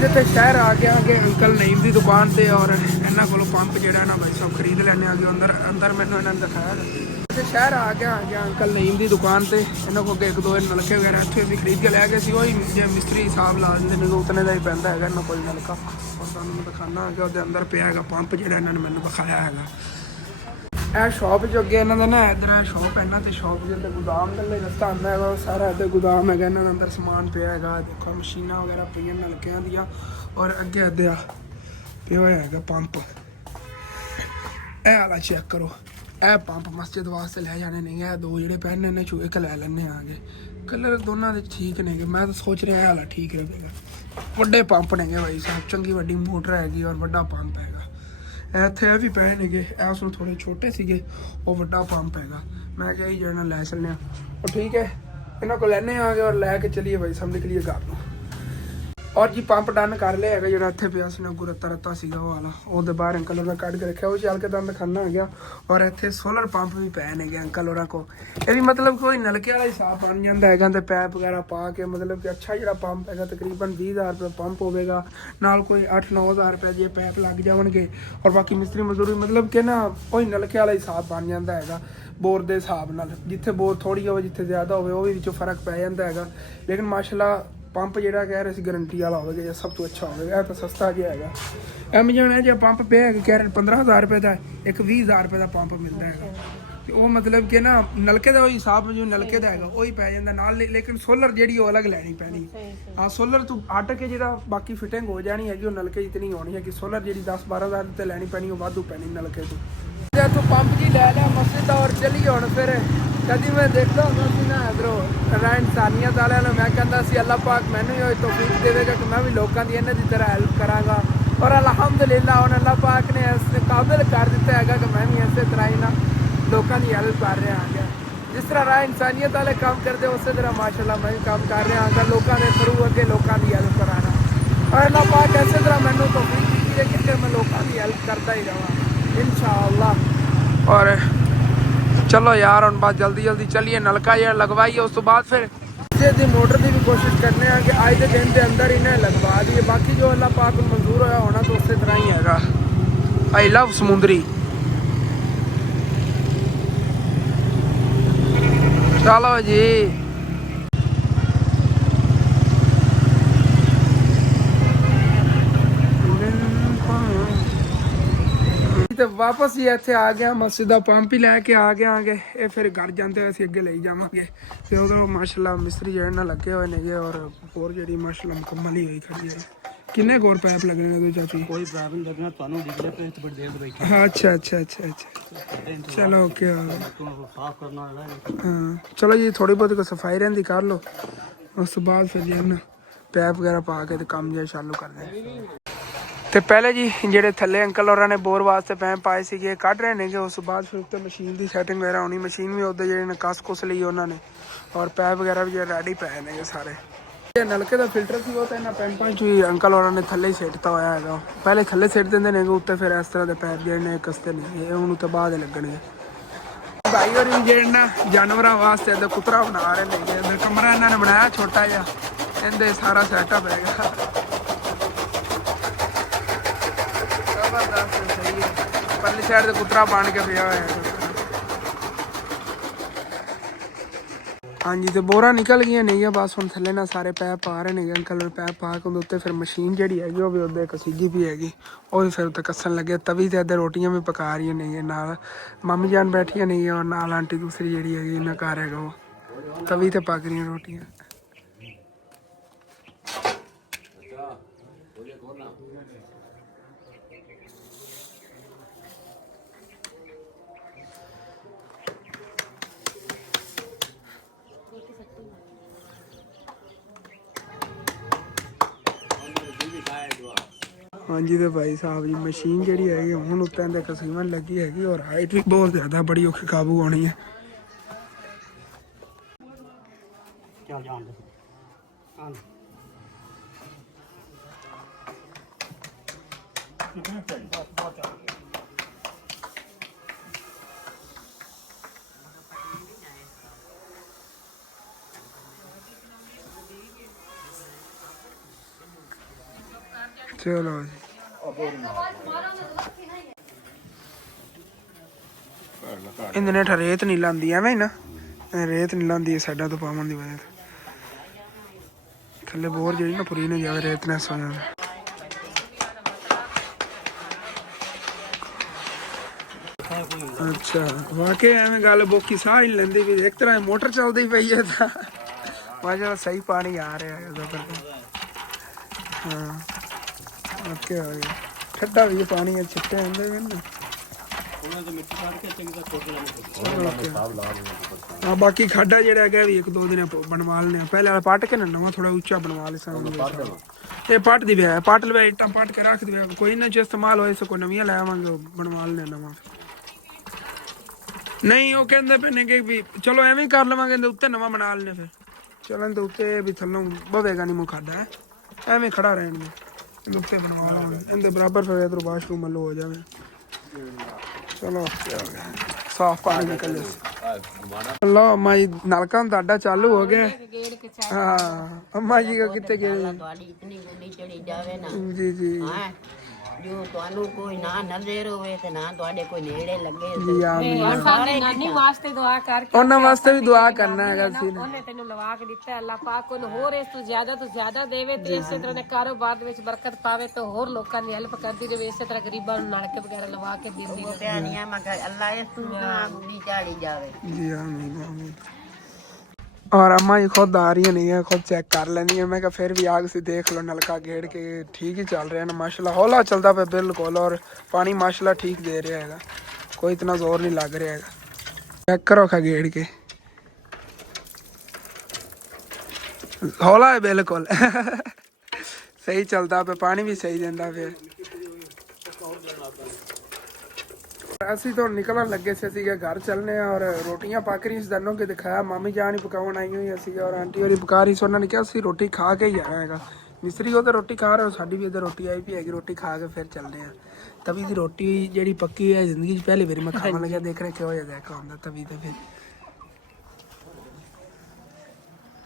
जिते शहर आगे अंकल नईम की दुकान से और इन्हों को पंप जो ना भाई साहब खरीद लैने आगे अंदर मैंने इन्होंने दिखाया जिते शहर आगे अंकल नईम की दुकान से इन्हों को 1-2 नलके वगैरह इतने भी खरीद के लै गए सी, वही जो मिस्त्री हिसाब ला देंगे उतने का ही पैंता है इन्होंने कोई नलका। और तुहानूं मैं दिखाना है कि अंदर पिया है पंप जो इन्होंने मैंने दिखाया है। यह शॉप जो अगे इन्होंने ना इधर शॉप है ना, तो शॉप जो गोदाम के रस्ता आंदा है सारा इधर गोदाम है, इन्होंने अंदर समान पिया है। देखो मशीन वगैरह पई नलकियां दियां और अगे अद्या पिया होया है पंप। यह वाला चेक करो, यह पंप मस्जिद वास्ते लै जाने नहीं है, 2 जोड़े पैन इन्हें चू एक लै लैने आगे। कलर दोनों के ठीक ने, मैं तो सोच रहा वाला ठीक रहेगा। वड्डे पंप ने भाई साहब, चंगी वड्डी मोटर हैगी और वड्डा पंप है। इतने भी पे ने उस थोड़े छोटे से वो वड्डा पंप है। मैं क्या जो लै चलने और ठीक है इन्हों को लैने आ गए और लैके चलिए भाई साहब निकलिए घर में। और जी पंप डन कर लिया है जो इतने पिया से अगू रत्ता सीगा वो वाला, वो बाहर अंकल होर कढ़ के रखा, वो चल के तुम दिखाना है गया। और इतने सोलर पंप भी पे ने अंकल होर को, ये भी मतलब कोई नलके वाला हिसाब बन जाता है तो पैप वगैरह पा के, मतलब कि अच्छा जो पंप है तकरीबन 20,000 रुपये पंप होगा, नाल कोई 8-9 हज़ार रुपये जो पैप लग जाएंगे और बाकी मिस्त्री मजदूरी मतलब कि ना कोई नलके वाला हिसाब बन जाता है बोर के हिसाब नाल, जिथे बोर थोड़ी हो जिथे ज़्यादा हो भी विचों फर्क पै जाता है। लेकिन माशाल्लाह पंप जो कह रहे गारंटी वाला होगा या सब तो अच्छा होगा, तो सस्ता जो है। एमेजॉन है जो पंप पे है कह रहे 15,000 रुपये का, एक 20,000 रुपये का पंप मिलता है। तो वो मतलब कि ना नलके का हिसाब जो नलके का है वही पै जाता नाल, लेकिन सोलर जी अलग लैनी पैनी। हाँ सोलर तू हट के जो बाकी फिटिंग हो जानी है वो नलके इतनी होनी है कि सोलर जी 10-12 हज़ार तो लैनी पैनी, वो वाधू पैनी नलके तो पंप जी लै लिया मस्जिद और चली हूँ फिर। कभी मैं देखता हूँ ना इधरों इंसानियत वाले मैं कहता सी अल्लाह पाक मैनू ही तौफीक देगा कि मैं भी लोगों की इन्हों की तरह हेल्प कराँगा। और अल्हम्दुलिल्लाह हुण अल्लाह पाक ने इस काबिल कर दिता है कि मैं भी इस तरह ही ना लोगों की हेल्प कर रहा हाँ। जिस तरह राह इंसानियत वाले काम करते उस तरह माशाल्लाह मैं भी काम कर रहा हाँ, लोगों के थ्रू अगे लोगों की हेल्प कराना। और अल्लाह पाक इस तरह मैनू तौफीक दी है कि मैं लोगों की हेल्प करता ही रहा इंशाअल्लाह। और चलो यार हम बात जल्दी चलिए नलका यार लगवाइए, उस तो बाद फिर दी मोटर की भी कोशिश करने हैं कि आज के दिन के अंदर इन्हें लगवा दिए। बाकी जो अल्लाह पाक को मंजूर होया होना तो उस तरह ही है। आई लव समुंदरी। चलो जी तो वापस ही इतने आ गया, मस्जिद का पंप ही लैके आ गया आगे। ये फिर घर जाते अस अगे ले जावे फिर उधरों माशाल्लाह मिस्त्री जो ना लगे हुए ने और होर जी माशाल्लाह मुकम्मल ही हुई खड़ी है। किन्ने होर पैप लगने चाची? कोई प्रॉब्लम लगना थानू दिख रहा पे बड़ी देर बैठे। हाँ अच्छा चलो ओके साफ करना है। हाँ चलो जी थोड़ी बहुत को सफाई रही कर लो, उस तो बाद फिर जी ना पैप वगैरह पा के काम जो चालू कर दें। तो पहले जी जेडे थले अंकल होर ने बोर वास्ते पैप पाए थे कढ़ रहे हैं, उस बाद फिर उत्ते मशीन की सैटिंग वगैरह होनी, मशीन भी उधर जे कस कुस ली उन्होंने और पैप वगैरह भी रेडी पे ने सारे। नलके का फिल्टर सी वो तो इन्होंने पैंपा च भी अंकल होर ने थले सिटता होया है, पहले थले सिट देंगे ने उत्ते फिर इस तरह के पैप जो कसते हैं हूँ उत्ते बाद लगने। भाई और जे ना जानवरों वास्ते इधर कुतरा बना रहे हैं, इधर कमरा इन्होंने बनाया छोटा जहा, इनके सारा सैटअप है परली साइड से कुतरा बन के पिया है। हाँ जी तो बोरा निकल गई नहीं है, बस हम थले ना सारे पैप पा रहे हैं अंकल पैप पा के उत्ते फिर मशीन जी हैगी वो भी उधर कसीगी भी हैगी वो भी फिर उत्ते कसन लगे। तवी तो इधर रोटियां भी पका रही नहीं है, नाल मामी जान बैठी नहीं है और नाल आंटी दूसरी जी हैगी इन्हें घर है वो तवी तो पक रही रोटियां। ਹਾਂਜੀ ਤੇ ਭਾਈ ਸਾਹਿਬ ਜੀ ਮਸ਼ੀਨ ਜਿਹੜੀ ਹੈਗੀ ਹੁਣ ਉੱਤੇ ਦੇ ਕਸੀਮਨ ਲੱਗੀ ਹੈਗੀ ਔਰ ਹਾਈਟ ਵੀ ਬਹੁਤ ਜ਼ਿਆਦਾ ਬੜੀ ਔਖੀ ਕਾਬੂ ਆਉਣੀ ਹੈ। ਚੱਲ ਜਾਣ ਦੇ ਹਾਂ ਚਲੋ ਜੀ ਇਹਦੇ ਨੇ ਰੇਤ ਨਹੀਂ ਲਾਂਦੀ ਐਵੇਂ ਨਾ ਰੇਤ ਨਹੀਂ ਲਾਂਦੀ ਸਾਡਾ ਤੋਂ ਪਾਵਨ ਦੀ ਵਜ੍ਹਾ ਥੱਲੇ ਬੋਰ ਜਿਹੜੀ ਨਾ ਪੂਰੀ ਨਹੀਂ ਜਾਵੇ ਰੇਤ ਨੈਸ ਹੋ ਜਾਂਦਾ। ਅੱਛਾ ਵਾਕਈ ਐਵੇਂ ਗੱਲ ਬੋਕੀ ਸਾਹ ਹੀ ਨੀ ਲੈਂਦੀ ਵੀ ਇੱਕ ਤਰ੍ਹਾਂ ਮੋਟਰ ਚੱਲਦੀ ਪਈ ਹੈ ਤਾਂ ਵਾਜਾ ਸਹੀ ਪਾਣੀ ਆ ਰਿਹਾ ਹੈ ਉਹਦਾ ਕਰਕੇ। ਹਾਂ ਓਕੇ ਹੋ ਗਿਆ ਠੰਡਾ ਵੀ ਪਾਣੀ ਹੈ ਛਿੱਟੇ ਹੁੰਦੇ ਵੀ ਨਾ ਉਹਨਾਂ ਦੇ ਮਿੱਟੀ ਕੱਢ ਕੇ ਚੰਗੀ ਤਰ੍ਹਾਂ ਕੋਟ ਲੈਣੇ। ਹਾਂ ਬਾਕੀ ਖਾਡਾ ਜਿਹੜਾ ਹੈਗਾ ਵੀ 1-2 ਦਿਨ ਬਣਵਾ ਲੈਣੇ ਪਹਿਲੇ ਵਾਲਾ ਪੱਟ ਕੇ ਨਾ ਨਵਾਂ ਥੋੜਾ ਉੱਚਾ ਬਣਵਾ ਲੈ ਸਾਂ ਇਹ ਪੱਟ ਦੀ ਵਿਆਹ ਪੱਟ ਲਵੇ ਇੱਟਾਂ ਪੱਟ ਕੇ ਰੱਖ ਦੇ ਕੋਈ ਨਾ ਜੇ ਇਸਤੇਮਾਲ ਹੋਏ ਸੋ ਕੋਈ ਨਵੀਆਂ ਲੈ ਆਵਾਂਗੇ ਬਣਵਾ ਲੈਣੇ ਨਵਾਂ। ਨਹੀਂ ਉਹ ਕਹਿੰਦੇ ਪਏ ਨੇ ਕਿ ਵੀ ਚਲੋ ਐਵੇਂ ਹੀ ਕਰ ਲਵਾਂਗੇ ਇਹਦੇ ਉੱਤੇ ਨਵਾਂ ਬਣਾ ਲੈਣੇ ਫਿਰ ਚਲੋ ਇਹਦੇ ਉੱਤੇ ਵੀ ਥੱਲੋਂ ਬਵੇਗਾ ਨਹੀਂ ਖਾਡਾ ਐਵੇਂ ਖੜਾ ਰਹਿਣ ਦੇ ਇਹਦੇ ਉੱਤੇ ਬਣਵਾ ਲਵਾਂਗੇ ਇਹਦੇ ਬਰਾਬਰ ਫਿਰ ਇਧਰ ਵਾਸ਼ਰੂਮ ਵੱਲੋਂ ਹੋ ਜਾਵੇ। ਚਲੋ ਸਾਫ ਪਾਣੀ ਨਿਕਲ ਜਾਏ। ਲੋ ਅम्मा जी नलका ਤੁਹਾਡਾ ਚਾਲੂ ਹੋ ਗਿਆ। ਹਾਂ अम्मा जी ਕਿੱਥੇ ਗਏ? ਤੁਹਾਡੀ ਇਤਨੀ ਗੁੱਡੀ ਚੜੀ ਜਾਵੇ ਨਾ ਜੀ ਜੀ ਹਾਂ ਜੋ ਤੁਹਾਨੂੰ ਕੋਈ ਨਾ ਨਜ਼ਰ ਹੋਵੇ ਤੇ ਨਾ ਤੁਹਾਡੇ ਕੋਈ ਨੇੜੇ ਲੱਗੇ ਜੀ ਆਮੀਨ। ਸਾਡੀ ਨਾਨੀ ਵਾਸਤੇ ਦੁਆ ਕਰਕੇ ਉਹਨਾਂ ਵਾਸਤੇ ਵੀ ਦੁਆ ਕਰਨਾ ਹੈਗਾ ਸੀ। ਉਹਨੇ ਤੈਨੂੰ ਲਵਾ ਕੇ ਦਿੱਤਾ ਅੱਲਾਹ ਪਾਕ ਉਹਨੂੰ ਹੋਰ ਇਸ ਤੋਂ ਜ਼ਿਆਦਾ ਦੇਵੇ ਤੇ ਇਸੇ ਤਰ੍ਹਾਂ ਦੇ ਕਾਰੋਬਾਰ ਦੇ ਵਿੱਚ ਬਰਕਤ ਪਾਵੇ ਤੇ ਹੋਰ ਲੋਕਾਂ ਦੀ ਹੈਲਪ ਕਰਦੀ ਰਹੇ ਇਸੇ ਤਰ੍ਹਾਂ ਗਰੀਬਾਂ ਨੂੰ ਨਲਕੇ ਵਗੈਰਾ ਲਵਾ ਕੇ ਦਿੰਦੀ ਰਹੇ। ਪਿਆਨੀਆਂ ਮੈਂ ਕਿਹਾ ਅੱਲਾ ਇਸ ਤੋਂ ਨਾ ਗੁੱਡੀ ਝਾੜੀ ਜਾਵੇ। जी आमीन आमीन। और अम्मा जी खुद आ रही है नहीं है खुद चेक कर लेनी है मैं कहा फिर भी आग से देख लो नलका गेड़ के ठीक ही चल रहा है ना माशाल्लाह हौला चलता पे बिल्कुल और पानी माशाल्लाह ठीक दे रहा हैगा कोई इतना जोर नहीं लग रहा हैगा। चेक करो खा गेड़ के हौला है बिल्कुल सही चलता पे पानी भी सही देता फिर। ਅਸੀਂ ਤੋਂ ਨਿਕਲਣ ਲੱਗੇ ਸੀ ਅਸੀਂ ਘਰ ਚੱਲਨੇ ਆ ਔਰ ਰੋਟੀਆਂ ਪੱਕ ਰਹੀ ਸੀ ਦੋਨੋਂ ਕੇ ਦਿਖਾਇਆ ਮਾਮੀ ਜਾਨ ਹੀ ਪਕਾਉਣ ਆਈ ਹੋਈ ਸੀ ਔਰ ਆਂਟੀ ਹੋਰੀ ਪਕਾ ਰਹੀ ਸੀ ਉਹਨਾਂ ਨੇ ਕਿਹਾ ਅਸੀਂ ਰੋਟੀ ਖਾ ਕੇ ਹੀ ਜਾਣਾ ਹੈਗਾ ਮਿਸਰੀ ਉਹ ਤਾਂ ਰੋਟੀ ਖਾ ਰਹੇ ਸਾਡੀ ਵੀ ਇੱਧਰ ਰੋਟੀ ਆਈ ਵੀ ਹੈਗੀ ਰੋਟੀ ਖਾ ਕੇ ਫਿਰ ਚੱਲਦੇ ਆ। ਤਵੀ ਦੀ ਰੋਟੀ ਜਿਹੜੀ ਪੱਕੀ ਹੈ ਜ਼ਿੰਦਗੀ 'ਚ ਪਹਿਲੀ ਵਾਰੀ ਮੈਂ ਖਾਣ ਲੱਗਿਆ ਦੇਖ ਰਿਹਾ ਕਿਹੋ ਜਿਹਾ ਜ਼ਾਇਕਾ ਆਉਂਦਾ ਤਵੀ ਤੇ ਫਿਰ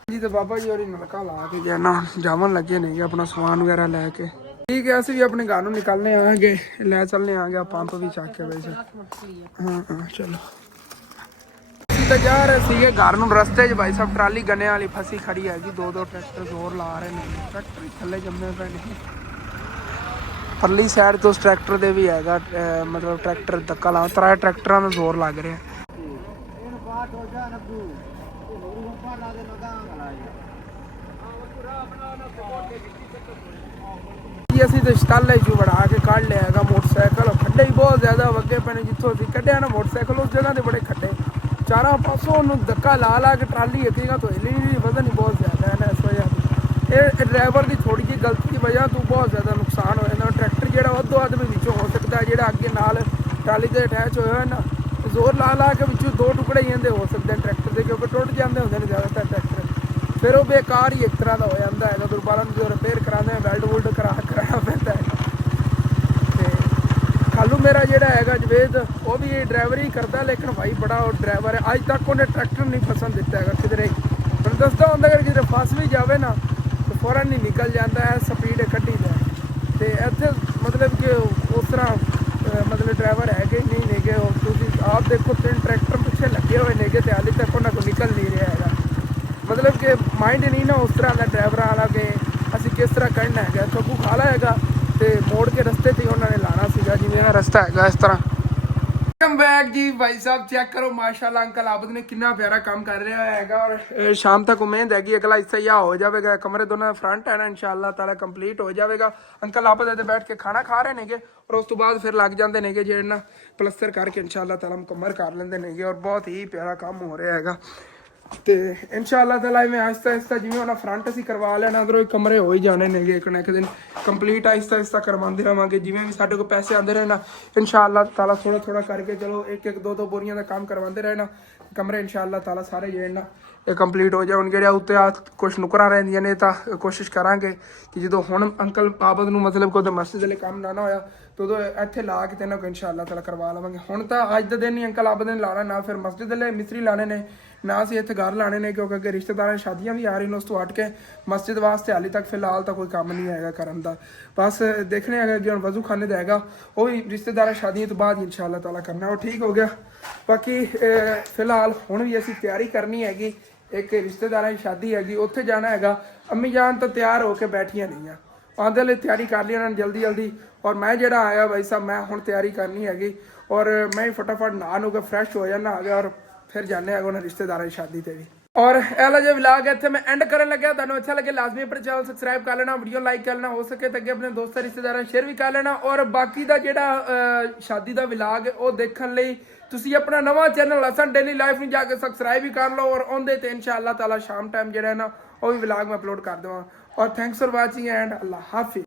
ਜੀ ਤੇ ਬਾਬਾ ਜੀ ਹੋਰੀ ਨਲਕਾ ਲਾ ਕੇ ਜਾਣਾ ਜਾਵਣ ਲੱਗੇ ਨੇ ਆਪਣਾ ਸਮਾਨ ਵਗੈਰਾ ਲੈ ਕੇ ठीक है ਅਸੀਂ ਵੀ ਆਪਣੇ ਘਰ ਨੂੰ ਨਿਕਲਨੇ ਆਂਗੇ ਲੈ ਚੱਲਨੇ ਆਂਗੇ ਪੰਪ ਵੀ ਚੱਕ ਕੇ ਵੈਸੇ ਹਾਂ ਹਾਂ ਚਲੋ ਅਸੀਂ ਤਾਂ ਜਾ ਰਹੇ ਸੀਗੇ ਘਰ ਨੂੰ ਰਸਤੇ 'ਚ ਭਾਈ ਸਾਹਿਬ ਟਰਾਲੀ ਗੰਨੇ ਵਾਲੀ ਫਸੀ ਖੜੀ ਹੈਗੀ ਦੋ ਟਰੈਕਟਰ ਜ਼ੋਰ ਲਾ ਰਹੇ ਨੇ ਟਰੈਕਟਰ ਥੱਲੇ ਜੰਮੇ ਪਏ ਨੇ ਪਰਲੀ ਸਾਈਡ ਤੋਂ ਟਰੈਕਟਰ ਦੇ ਵੀ ਹੈਗਾ ਮਤਲਬ ਟਰੈਕਟਰ ਧੱਕਾ ਲਾ ਤਰਾ ਟਰੈਕਟਰਾਂ ਦਾ ਜ਼ੋਰ ਲੱਗ ਰਿਹਾ। ਅਸੀਂ ਤੇ ਸਟਾਲੇ ਚੋਂ ਵੜਾ ਕੇ ਕੱਢ ਲਿਆ ਹੈਗਾ ਮੋਟਰਸਾਈਕਲ ਖੱਡੇ ਹੀ ਬਹੁਤ ਜ਼ਿਆਦਾ ਵੱਗੇ ਪਏ ਨੇ ਜਿੱਥੋਂ ਅਸੀਂ ਕੱਢਿਆ ਨਾ ਮੋਟਰਸਾਈਕਲ ਉਸ ਜਗ੍ਹਾ ਤੇ ਬੜੇ ਖੱਡੇ ਚਾਰਾਂ ਪਾਸੋਂ ਉਹਨੂੰ ਧੱਕਾ ਲਾ ਕੇ ਟਰਾਲੀ ਇੱਕੀਗਾ ਤੋਂ ਹਿੱਲੀ ਨਹੀਂ ਵਜ਼ਨ ਹੀ ਬਹੁਤ ਜ਼ਿਆਦਾ ਹੈ ਨਾ ਇਸ ਵਜ੍ਹਾ ਇਹ ਡਰਾਈਵਰ ਦੀ ਥੋੜੀ ਜਿਹੀ ਗਲਤੀ ਦੀ ਵਜ੍ਹਾ ਤੋਂ ਬਹੁਤ ਜ਼ਿਆਦਾ ਨੁਕਸਾਨ ਹੋ ਜਾਂਦਾ। ਟਰੈਕਟਰ ਜਿਹੜਾ ਵੱਧੋ ਵੱਧ ਵੀ ਵਿੱਚੋਂ ਹੋ ਸਕਦਾ ਜਿਹੜਾ ਅੱਗੇ ਨਾਲ ਟਰਾਲੀ ਦੇ ਅਟੈਚ ਹੋਇਆ ਹੋਇਆ ਨਾ ਜ਼ੋਰ ਲਾ ਕੇ ਵਿੱਚੋਂ ਦੋ ਟੁਕੜੇ ਹੀ ਜਾਂਦੇ ਹੋ ਸਕਦੇ ਟਰੈਕਟਰ ਦੇ ਕਿਉਂਕਿ ਟੁੱਟ ਜਾਂਦੇ ਹੁੰਦੇ ਨੇ ਜ਼ਿਆਦਾਤਰ ਟਰੈਕਟਰ ਫਿਰ ਉਹ ਬੇਕਾਰ ਹੀ ਇੱਕ ਤਰ੍ਹਾਂ ਦਾ ਹੋ ਜਾਂਦਾ ਹੈਗਾ ਦੁਬਾਰਾ ਜਦੋਂ ਰਿਪੇਅਰ ਕਰਾਉਂਦੇ ਵੈਲਡ ਵੁਲਡ ਕਰਾਉਣਾ ਪੈਂਦਾ ਹੈ। ਤੇ ਖਾਲੂ ਮੇਰਾ ਜਿਹੜਾ ਹੈਗਾ ਜਵੇਦ ਉਹ ਵੀ ਡਰਾਈਵਰ ਹੀ ਕਰਦਾ ਲੇਕਿਨ ਭਾਈ ਬੜਾ ਉਹ ਡਰਾਈਵਰ ਹੈ ਅੱਜ ਤੱਕ ਉਹਨੇ ਟਰੈਕਟਰ ਨਹੀਂ ਫਸਣ ਦਿੱਤਾ ਹੈਗਾ ਕਿਧਰੇ ਮੈਨੂੰ ਦੱਸਦਾ ਹੁੰਦਾ ਅਗਰ ਕਿਧਰੇ ਫਸ ਵੀ ਜਾਵੇ ਨਾ ਤਾਂ ਫੌਰਨ ਨਹੀਂ ਨਿਕਲ ਜਾਂਦਾ ਹੈ ਸਪੀਡ ਕੱਢੀ ਦਾ ਤੇ ਇੱਥੇ ਮਤਲਬ ਕਿ ਉਸ ਤਰ੍ਹਾਂ ਮਤਲਬ ਡਰਾਈਵਰ ਹੈਗੇ ਨਹੀਂ ਨੇਗੇ ਤੁਸੀਂ ਆਪ ਦੇਖੋ 3 ਟਰੈਕਟਰ ਪਿੱਛੇ ਲੱਗੇ ਹੋਏ ਨੇਗੇ ਤੇ ਹਾਲੇ ਤੱਕ ਉਹਨਾਂ ਕੋਲ ਨਿਕਲ ਨਹੀਂ ਰਿਹਾ ਹੈਗਾ मतलब कि माइंड नहीं ना उस तरह का ड्राइवर वाला कि असी किस तरह करना है सबू खाला हैगा ते मोड़ के रस्ते से उन्होंने लाना सीगा जिवें रस्ता है इस तरह। वेलकम बैक जी भाई साहब चेक करो माशाल्लाह अंकल आबद ने कितना प्यारा काम कर रहा है और शाम तक उम्मीद हैगी अगला हिस्सा यह हो जाएगा कमरे दोनों फ्रंट है ना इंशाल्लाह ताला कंप्लीट हो जाएगा। अंकल आबद इधर बैठ के खाना खा रहे नेगे और उस तो बाद फिर लग जाते नेगे जेड़ा प्लस्तर करके इंशाल्लाह ताला मुकम्मल कर लेंदे नेगे और बहुत ही प्यारा काम हो रहा हैगा। ਤੇ ਇਨਸ਼ਾਅੱਲਾ ਤਾਲਾ ਮੈਂ ਆਹਿਸਤਾ ਜਿਵੇਂ ਉਹਨਾਂ ਫਰੰਟ ਅਸੀਂ ਕਰਵਾ ਲੈਣਾ ਅੰਦਰੋਂ ਕਮਰੇ ਹੋ ਹੀ ਜਾਣੇ ਨੇਗੇ ਇੱਕ ਨਾ ਇੱਕ ਦਿਨ ਕੰਪਲੀਟ ਆਹਿਸਤਾ ਕਰਵਾਉਂਦੇ ਰਵਾਂਗੇ ਜਿਵੇਂ ਵੀ ਸਾਡੇ ਕੋਲ ਪੈਸੇ ਆਉਂਦੇ ਰਹਿਣਾ ਇਨਸ਼ਾਅੱਲਾ ਤਾਲਾ ਥੋੜਾ ਕਰਕੇ ਚਲੋ ਇੱਕ ਦੋ ਬੋਰੀਆਂ ਦਾ ਕੰਮ ਕਰਵਾਉਂਦੇ ਰਹਿਣਾ ਕਮਰੇ ਇਨਸ਼ਾਅੱਲਾ ਤਾਲਾ ਸਾਰੇ ਜਿਹੜੇ ਨਾ ਇਹ ਕੰਪਲੀਟ ਹੋ ਜਾਣ ਜਿਹੜੇ ਉੱਤੇ ਆ ਕੁਛ ਨੁਕਰਾਂ ਰਹਿੰਦੀਆਂ ਨੇ ਤਾਂ ਕੋਸ਼ਿਸ਼ ਕਰਾਂਗੇ ਕਿ ਜਦੋਂ ਹੁਣ ਅੰਕਲ ਆਬਦ ਨੂੰ ਮਤਲਬ ਕੋਈ ਮਸਜਿਦ ਵਾਲੇ ਕੰਮ ਨਾ ਹੋਇਆ ਤਾਂ ਉਦੋਂ ਇੱਥੇ ਲਾ ਕੇ ਤੇ ਨਾ ਕੋਈ ਇਨਸ਼ਾਅੱਲਾ ਤਾਲਾ ਕਰਵਾ ਲਵਾਂਗੇ ਹੁਣ ਤਾਂ ਅੱਜ ਦੇ ਦਿਨ ਹੀ ਅੰਕਲ ਆਬਦ ਨੇ ਲਾਣਾ ਨਾ ਫਿਰ ਮਸਜਿਦ ਵਾਲੇ ਮਿਸਤਰੀ ਲਾਣੇ ਨੇ ਨਾ ਅਸੀਂ ਇੱਥੇ ਘਰ ਲਾਣੇ ਨੇ ਕਿਉਂਕਿ ਅੱਗੇ ਰਿਸ਼ਤੇਦਾਰਾਂ ਸ਼ਾਦੀਆਂ ਵੀ ਆ ਰਹੀਆਂ ਨੇ ਉਸ ਤੋਂ ਹਟ ਕੇ ਮਸਜਿਦ ਵਾਸਤੇ ਹਾਲੇ ਤੱਕ ਫਿਲਹਾਲ ਤਾਂ ਕੋਈ ਕੰਮ ਨਹੀਂ ਆਏਗਾ ਕਰਨ ਦਾ ਬਸ ਦੇਖਣੇ ਹੈਗਾ ਕਿ ਹੁਣ ਵਜ਼ੂ ਖਾਨੇ ਦਾ ਹੈਗਾ ਉਹ ਵੀ ਰਿਸ਼ਤੇਦਾਰਾਂ ਸ਼ਾਦੀਆਂ ਤੋਂ ਬਾਅਦ ਇਨਸ਼ਾਅੱਲਾ ਤਾਲਾ ਕਰਨਾ ਉਹ ਠੀਕ ਹੋ ਗਿਆ ਬਾਕੀ ਫਿਲਹਾਲ ਹੁਣ ਵੀ ਅਸੀਂ ਤਿਆਰੀ ਕਰਨੀ ਹੈਗੀ ਇੱਕ ਰਿਸ਼ਤੇਦਾਰਾਂ ਦੀ ਸ਼ਾਦੀ ਹੈਗੀ ਉੱਥੇ ਜਾਣਾ ਹੈਗਾ ਅੰਮੀ ਜਾਨ ਤਾਂ ਤਿਆਰ ਹੋ ਕੇ ਬੈਠੀਆਂ ਨਹੀਂ ਆ ਆਉਂਦੇ ਲਈ ਤਿਆਰੀ ਕਰ ਲਈ ਉਹਨਾਂ ਨੇ ਜਲਦੀ ਔਰ ਮੈਂ ਜਿਹੜਾ ਆਇਆ ਭਾਈ ਸਾਹਿਬ ਮੈਂ ਹੁਣ ਤਿਆਰੀ ਕਰਨੀ ਹੈਗੀ ਔਰ ਮੈਂ ਫਟਾਫਟ ਨਹਾ ਨੂੰ ਕੇ ਫਰੈਸ਼ ਹੋ ਜਾਣਾ ਆ ਗਿਆ ਔਰ ਫਿਰ ਜਾਣੇ ਹੈਗਾ ਉਹਨਾਂ ਰਿਸ਼ਤੇਦਾਰਾਂ ਦੀ ਸ਼ਾਦੀ ਤੇ ਵੀ ਔਰ ਇਹ ਲਾ ਜੋ ਵਲੌਗ ਇੱਥੇ ਮੈਂ ਐਂਡ ਕਰਨ ਲੱਗਿਆ ਤੁਹਾਨੂੰ ਅੱਛਾ ਲੱਗੇ ਲਾਜ਼ਮੀ ਆਪਣੇ ਚੈਨਲ ਸਬਸਕ੍ਰਾਈਬ ਕਰ ਲੈਣਾ ਵੀਡੀਓ ਲਾਈਕ ਕਰ ਲੈਣਾ ਹੋ ਸਕੇ ਤਾਂ ਅੱਗੇ ਆਪਣੇ ਦੋਸਤਾਂ ਰਿਸ਼ਤੇਦਾਰਾਂ ਨੂੰ ਸ਼ੇਅਰ ਵੀ ਕਰ ਲੈਣਾ ਔਰ ਬਾਕੀ ਦਾ ਜਿਹੜਾ ਸ਼ਾਦੀ ਦਾ ਵਲੌਗ ਉਹ ਦੇਖਣ ਲਈ ਤੁਸੀਂ ਆਪਣਾ ਨਵਾਂ ਚੈਨਲ ਹਸਨ ਡੇਲੀ ਲਾਈਫ ਨੂੰ ਜਾ ਕੇ ਸਬਸਕ੍ਰਾਈਬ ਵੀ ਕਰ ਲਓ ਔਰ ਉਹਦੇ ਤੇ ਇਨਸ਼ਾਅੱਲਾ ਤਾਲਾ ਸ਼ਾਮ ਟਾਈਮ ਜਿਹੜਾ ਹੈ ਨਾ ਉਹ ਵੀ ਵਲੌਗ ਮੈਂ ਅਪਲੋਡ ਕਰ ਦੇਵਾਂ ਔਰ thanks for watching and Allah Hafiz